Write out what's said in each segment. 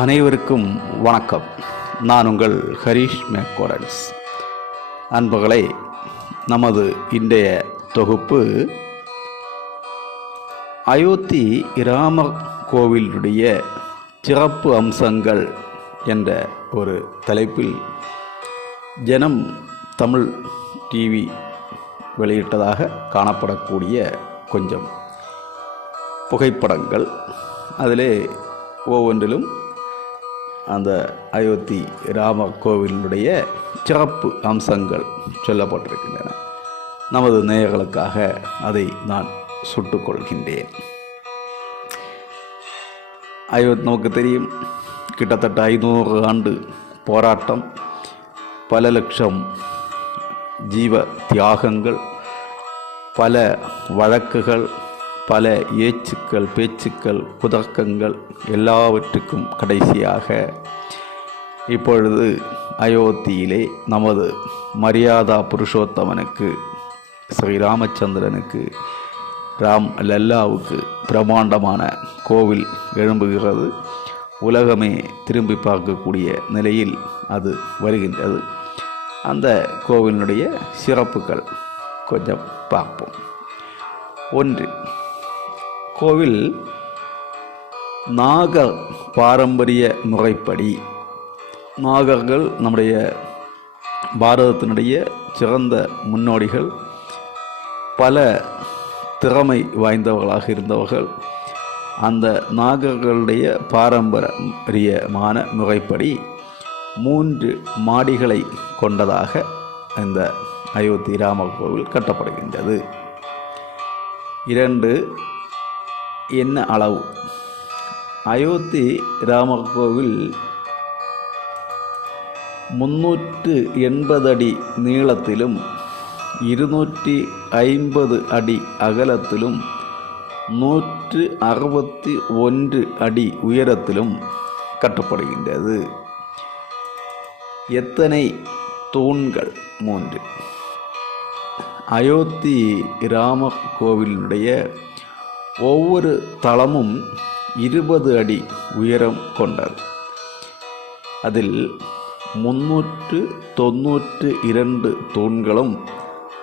அனைவருக்கும் வணக்கம். நான் உங்கள் ஹரீஷ் மேக்கோரன்ஸ் அன்பகலை நமது இன்றைய தொகுப்பு அயோத்தி ராம கோவிலுடைய சிறப்பு அம்சங்கள் என்ற ஒரு தலைப்பில் ஜனம் தமிழ் டிவி வெளியிட்டதாக காணப்படக்கூடிய கொஞ்சம் புகைப்படங்கள். அதிலே ஒவ்வொன்றிலும் அந்த அயோத்தி ராம கோவிலுடைய சிறப்பு அம்சங்கள் சொல்லப்பட்டிருக்கின்றன. நமது நேயர்களுக்காக அதை நான் சுட்டுக்கொள்கின்றேன் அயோத்தி நமக்கு தெரியும் கிட்டத்தட்ட ஐநூறு ஆண்டு போராட்டம் பல லட்சம் ஜீவ தியாகங்கள் பல வழக்குகள் பல ஏச்சுக்கள் பேச்சுக்கள் புதக்கங்கள் எல்லாவற்றுக்கும் கடைசியாக இப்பொழுது அயோத்தியிலே நமது மரியாதா புருஷோத்தமனுக்கு ஸ்ரீராமச்சந்திரனுக்கு ராம் லல்லாவுக்கு பிரம்மாண்டமான கோவில் எழும்புகிறது. உலகமே திரும்பி பார்க்கக்கூடிய நிலையில் அது வருகின்றது. அந்த கோவிலினுடைய சிறப்புகள் கொஞ்சம் பார்ப்போம். ஒன்று கோவில் நாகர் பாரம்பரிய முறைப்படி. நாகர்கள் நம்முடைய பாரதத்தினுடைய சிறந்த முன்னோடிகள் பல திறமை வாய்ந்தவர்களாக இருந்தவர்கள். அந்த நாகர்களுடைய பாரம்பரியமான முறைப்படி மூன்று மாடிகளை கொண்டதாக இந்த அயோத்தி ராமர் கோவில் கட்டப்படுகின்றது. இரண்டு என்ன அளவு? அயோத்தி ராமர் கோவில் முன்னூற்று எண்பது அடி நீளத்திலும் இருநூற்றி ஐம்பது அடி அகலத்திலும் நூற்று அறுபத்தி ஒன்று அடி உயரத்திலும் கட்டப்படுகின்றது. எத்தனை தூண்கள்? மூன்று. அயோத்தி ராம கோவிலினுடைய ஒவ்வொரு தளமும் இருபது அடி உயரம் கொண்டது. அதில் முன்னூற்று தொன்னூற்று இரண்டு தூண்களும்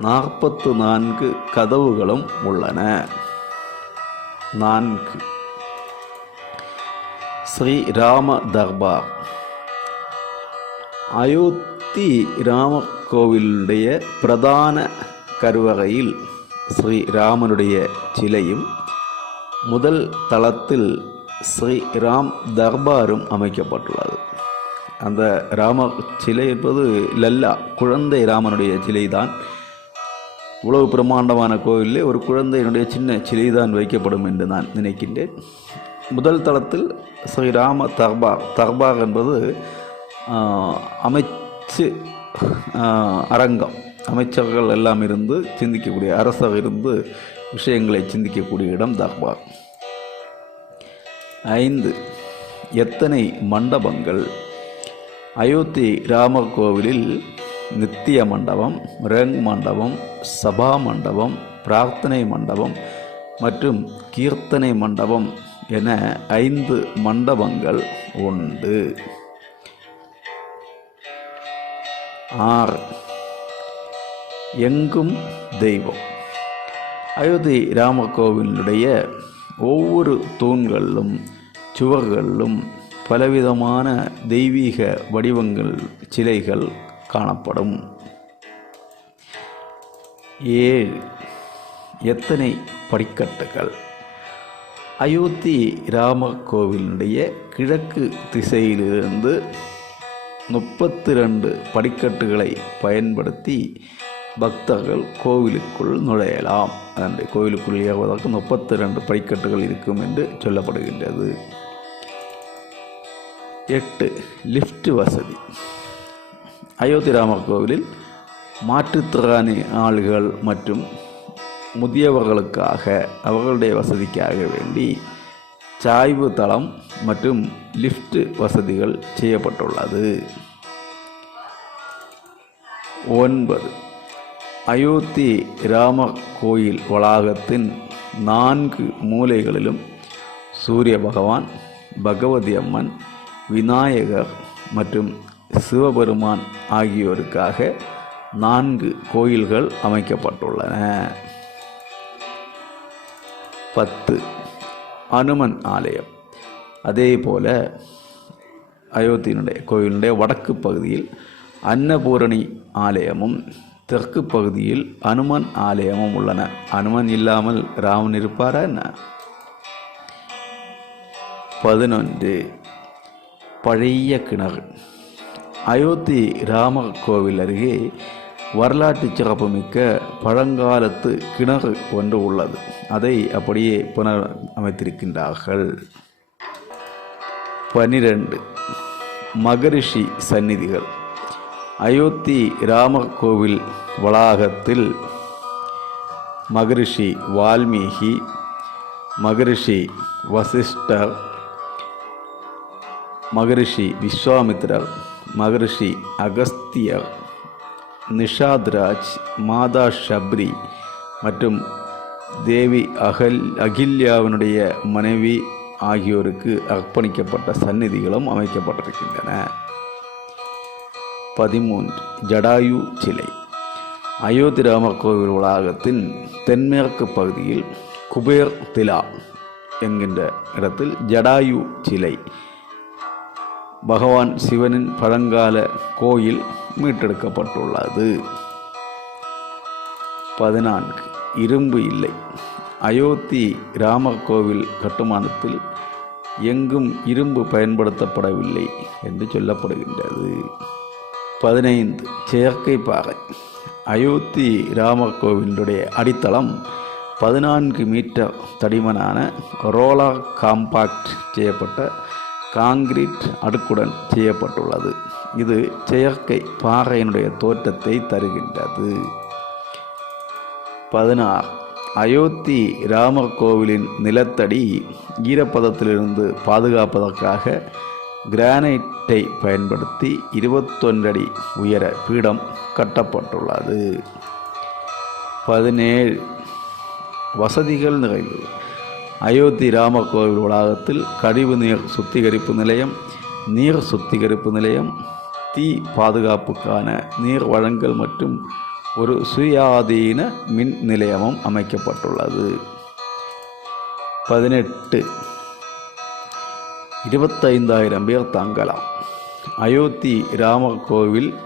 நாற்பத்து நான்கு கதவுகளும் உள்ளன. நான்கு. ஸ்ரீ ராம தர்பார். அயோத்தி ராம கோவிலுடைய பிரதான கருவறையில் ஸ்ரீ ராமனுடைய சிலையும் முதல் தளத்தில் ஸ்ரீ ராம் தர்பாரும் அமைக்கப்பட்டுள்ளது. அந்த ராம சிலை என்பது லல்லா குழந்தை ராமனுடைய சிலை தான் இவ்வளவு பிரம்மாண்டமான கோவிலே ஒரு குழந்தையினுடைய சின்ன சிலை தான் வைக்கப்படும் என்று நான் நினைக்கின்றேன். முதல் தளத்தில் ஸ்ரீராம தர்பார் தர்பார் என்பது அமைச்சு அரங்கம். அமைச்சர்கள் எல்லாம் இருந்து சிந்திக்கக்கூடிய அரசர் இருந்து விஷயங்களை சிந்திக்கக்கூடிய இடம் தர்பார் ஐந்து எத்தனை மண்டபங்கள்? அயோத்தி ராமர் கோவிலில் நித்திய மண்டபம் ரங் மண்டபம் சபா மண்டபம் பிரார்த்தனை மண்டபம் மற்றும் கீர்த்தனை மண்டபம் என ஐந்து மண்டபங்கள் உண்டு. ஆறு எங்கும் தெய்வம். அயோத்தி ராம கோவிலுடைய ஒவ்வொரு தூண்களிலும் சுவர்களிலும் பலவிதமான தெய்வீக வடிவங்கள் சிலைகள் காணப்படும். ஏழு எத்தனை படிக்கட்டுகள்? அயோத்தி ராம கோவிலுடைய கிழக்கு திசையிலிருந்து முப்பத்தி ரெண்டு படிக்கட்டுகளை பயன்படுத்தி பக்தர்கள் கோவிலுக்குள் நுழையலாம். அதனுடைய கோவிலுக்குள் ஏறுவதற்கு முப்பத்தி ரெண்டு படிக்கட்டுகள் இருக்கும் என்று சொல்லப்படுகின்றது. எட்டு லிஃப்ட் வசதி. அயோத்தி ராமர் கோவிலில் மாற்றுத்திறனாளி ஆள்கள் மற்றும் முதியவர்களுக்காக அவர்களுடைய வசதிக்காக வேண்டி சாய்வு தளம் மற்றும் லிஃப்ட் வசதிகள் செய்யப்பட்டுள்ளது. ஒன்பது அயோத்தி ராம கோயில் வளாகத்தின் நான்கு மூலைகளிலும் சூரிய பகவான் பகவதி அம்மன் விநாயகர் மற்றும் சிவபெருமான் ஆகியோருக்காக நான்கு கோயில்கள் அமைக்கப்பட்டுள்ளன. பத்து. அனுமன் ஆலயம். அதே போல அயோத்தியினுடைய கோயிலுடைய வடக்கு பகுதியில் அன்னபூரணி ஆலயமும் தெற்கு பகுதியில் அனுமன் ஆலயமும் உள்ளன. அனுமன் இல்லாமல் ராமன் இருப்பாரா என்ன? பதினொன்று. பழைய கிணறு. அயோத்தி ராம கோவில் அருகே வரலாற்று சிறப்புமிக்க பழங்காலத்து கிணறு ஒன்று உள்ளது. அதை அப்படியே புனர் அமைத்திருக்கின்றார்கள் பனிரெண்டு. மகரிஷி சந்நிதிகள். அயோத்தி ராம கோவில் வளாகத்தில் மகரிஷி வால்மீகி மகரிஷி வசிஷ்டர் மகரிஷி விஸ்வாமித்ரர் மகரிஷி அகஸ்தியர் நிஷாத்ராஜ் மாதா ஷப்ரி மற்றும் தேவி அகல் அகில்யாவினுடைய மனைவி ஆகியோருக்கு அர்ப்பணிக்கப்பட்ட சந்நிதிகளும் அமைக்கப்பட்டிருக்கின்றன. பதிமூன்று. ஜடாயு சிலை. அயோத்தி ராமர் கோவில் வளாகத்தின் தென்மேற்கு பகுதியில் குபேர் திலா என்கின்ற இடத்தில் ஜடாயு சிலை. பகவான் சிவனின் பழங்கால கோயில் மீட்டெடுக்கப்பட்டுள்ளது. பதினான்கு. இரும்பு இல்லை. அயோத்தி ராமர் கோவில் கட்டுமானத்தில் எங்கும் இரும்பு பயன்படுத்தப்படவில்லை என்று சொல்லப்படுகின்றது. பதினைந்து செயற்கை பாறை. அயோத்தி ராமர் கோவிலுடைய அடித்தளம் பதினான்கு மீட்டர் தடிமனான ரோலார் காம்பாக்ட் செய்யப்பட்ட காங்கிரீட் அடுக்குடன் செய்யப்பட்டுள்ளது. இது செயற்கை பாறையினுடைய தோற்றத்தை தருகின்றது. பதினாறு. அயோத்தி ராமர் கோவிலின் நிலத்தடி ஈரப்பதத்திலிருந்து பாதுகாப்பதற்காக கிரானைட்டை பயன்படுத்தி இருபத்தொன்றடி உயர பீடம் கட்டப்பட்டுள்ளது. பதினேழு. வசதிகள் நிறைந்தது. அயோத்தி ராம கோவில் வளாகத்தில் கழிவு நீர் சுத்திகரிப்பு நிலையம் நீர் சுத்திகரிப்பு நிலையம் தீ பாதுகாப்புக்கான நீர் வழங்கல் மற்றும் ஒரு சுயாதீன மின் நிலையமும் அமைக்கப்பட்டுள்ளது. பதினெட்டு. இருபத்தைந்தாயிரம் பேர் தங்கலாம். அயோத்தி ராமர் கோவில்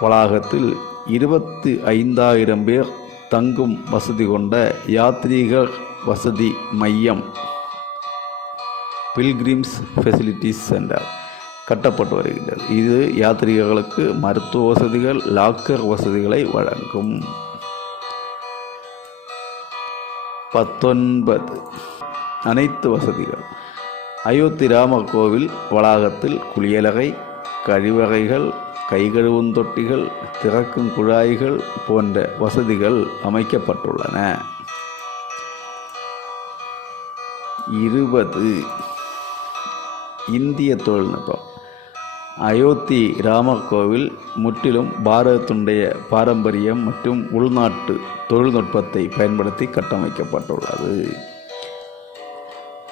வளாகத்தில் இருபத்து ஐந்தாயிரம் பேர் தங்கும் வசதி கொண்ட யாத்ரீகர் வசதி மையம் பில்கிரிம்ஸ் ஃபெசிலிட்டிஸ் சென்டர் கட்டப்பட்டு வருகின்றது. இது யாத்ரீகர்களுக்கு மருத்துவ வசதிகள் லாக்கர் வசதிகளை வழங்கும். பத்தொன்பது. அனைத்து வசதிகள். அயோத்தி ராம கோவில் வளாகத்தில் குளியலகை கழிவகைகள் கைகழுவும் தொட்டிகள் திறக்கும் குழாய்கள் போன்ற வசதிகள் அமைக்கப்பட்டுள்ளன. இருபது. இந்திய தொழில்நுட்பம். அயோத்தி ராமர் கோவில் முற்றிலும் பாரதத்துடைய பாரம்பரியம் மற்றும் உள்நாட்டு தொழில்நுட்பத்தை பயன்படுத்தி கட்டமைக்கப்பட்டுள்ளது.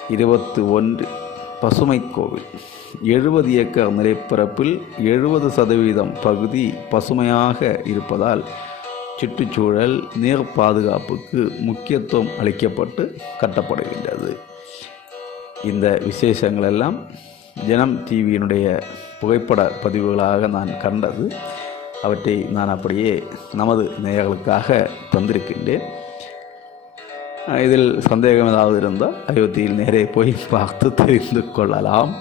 இருபத்தி ஒன்று பசுமை கோவில். எழுபது ஏக்கர் நிலப்பரப்பில் எழுபது சதவீதம் பகுதி பசுமையாக இருப்பதால் சுற்றுச்சூழல் நீர் பாதுகாப்புக்கு முக்கியத்துவம் அளிக்கப்பட்டு கட்டப்படுகின்றது. இந்த விசேஷங்களெல்லாம் ஜனம் டிவியினுடைய புகைப்பட பதிவுகளாக நான் கண்டது. அவற்றை நான் அப்படியே நமது நேயர்களுக்காக தந்திருக்கின்றேன். இதில் சந்தேகம் ஏதாவது இருந்தால் அயோத்தியில் நேரே போய் பார்த்து தெரிந்து கொள்ளலாம்.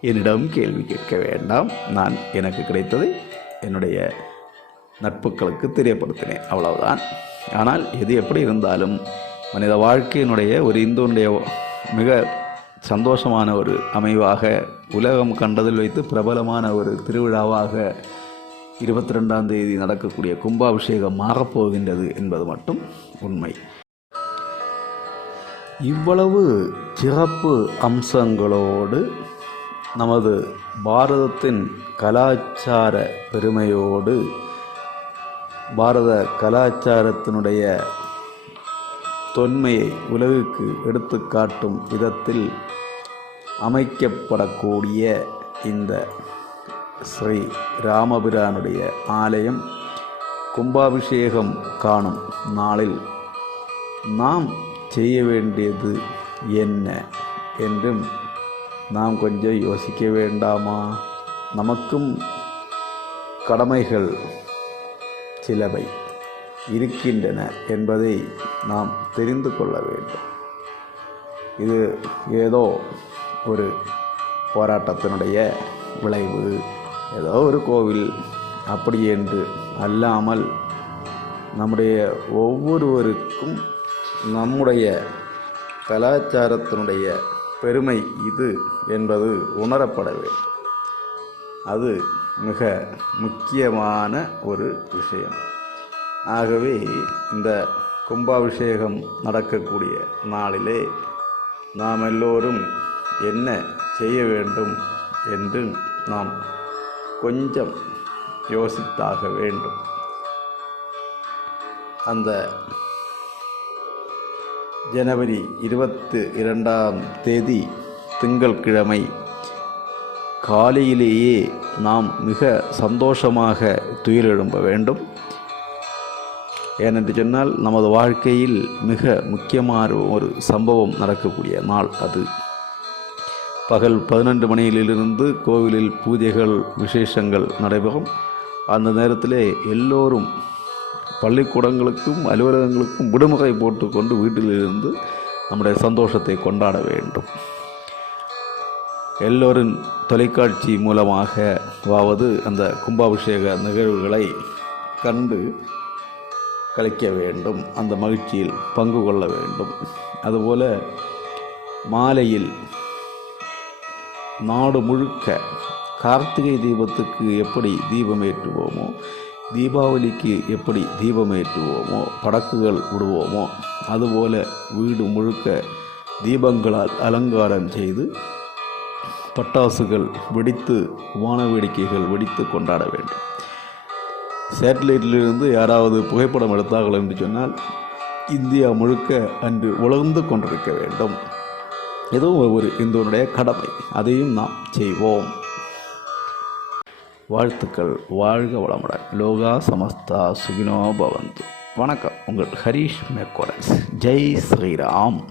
என்னிடம் கேள்வி கேட்க வேண்டாம். நான் எனக்கு கிடைத்ததை என்னுடைய நட்புகளுக்கு தெரியப்படுத்தினேன். அவ்வளவுதான். ஆனால் எது எப்படி இருந்தாலும் மனித வாழ்க்கையினுடைய ஒரு இந்துனுடைய மிக சந்தோஷமான ஒரு அமைவாக உலகம் கண்டதில் வைத்து பிரபலமான ஒரு திருவிழாவாக இருபத்தி ரெண்டாம் தேதி நடக்கக்கூடிய கும்பாபிஷேகம் மாறப்போகின்றது என்பது மட்டும் உண்மை. இவ்வளவு சிறப்பு அம்சங்களோடு நமது பாரதத்தின் கலாச்சார பெருமையோடு பாரத கலாச்சாரத்தினுடைய தொன்மையை உலகுக்கு எடுத்து காட்டும் விதத்தில் அமைக்கப்படக்கூடிய இந்த ஸ்ரீ ராமபிரானுடைய ஆலயம் கும்பாபிஷேகம் காணும் நாளில் நாம் செய்ய வேண்டியது என்ன என்றும் நாம் கொஞ்சம் யோசிக்க வேண்டாமா? நமக்கும் கடமைகள் சிலவை இருக்கின்றன என்பதை நாம் தெரிந்து கொள்ள வேண்டும். இது ஏதோ ஒரு போராட்டத்தினுடைய விளைவு. ஏதோ ஒரு கோவில் அப்படி என்று அல்லாமல் நம்முடைய ஒவ்வொருவருக்கும் நம்முடைய கலாச்சாரத்தினுடைய பெருமை இது என்பது உணரப்பட வேண்டும். அது மிக முக்கியமான ஒரு விஷயம். ஆகவே இந்த கும்பாபிஷேகம் நடக்கக்கூடிய நாளிலே நாம் எல்லோரும் என்ன செய்ய வேண்டும் என்று நாம் கொஞ்சம் யோசித்தாக வேண்டும். அந்த ஜனவரி இருபத்து இரண்டாம் தேதி திங்கள்கிழமை. காலையிலேயே நாம் மிக சந்தோஷமாக துயிலெழும்ப வேண்டும். ஏனென்று சொன்னால் நமது வாழ்க்கையில் மிக முக்கியமான ஒரு சம்பவம் நடக்கக்கூடிய நாள் அது. பகல் பதினெண்டு மணியிலிருந்து கோவிலில் பூஜைகள் விசேஷங்கள் நடைபெறும். அந்த நேரத்திலே எல்லோரும் பள்ளிக்கூடங்களுக்கும் அலுவலகங்களுக்கும் விடுமுறை போட்டுக்கொண்டு வீட்டிலிருந்து நம்முடைய சந்தோஷத்தை கொண்டாட வேண்டும். எல்லோரும் தொலைக்காட்சி மூலமாக வாவது அந்த கும்பாபிஷேக நிகழ்வுகளை கண்டு கழிக்க வேண்டும். அந்த மகிழ்ச்சியில் பங்கு கொள்ள வேண்டும். அதுபோல மாலையில் நாடு முழுக்க கார்த்திகை தீபத்துக்கு எப்படி தீபம் ஏற்றுவோமோ தீபாவளிக்கு எப்படி தீபம் ஏற்றுவோமோ படக்குகள் விடுவோமோ அதுபோல வீடு முழுக்க தீபங்களால் அலங்காரம் செய்து பட்டாசுகள் வெடித்து வான வேடிக்கைகள் வெடித்து கொண்டாட வேண்டும். சேட்டலைட்டிலிருந்து யாராவது புகைப்படம் எடுத்தார்கள் என்று சொன்னால் இந்தியா முழுக்க அன்று உலர்ந்து கொண்டிருக்க வேண்டும். இதுவும் ஒரு இந்துவனுடைய கடமை. அதையும் நாம் செய்வோம். வாழ்த்துக்கள். வாழ்க வளமுடன். லோகா சமஸ்தா சுகினோ பவந்து. வணக்கம். உங்கள் ஹரீஷ் மேக்கோடன்ஸ் ஜெய் ஸ்ரீராம்.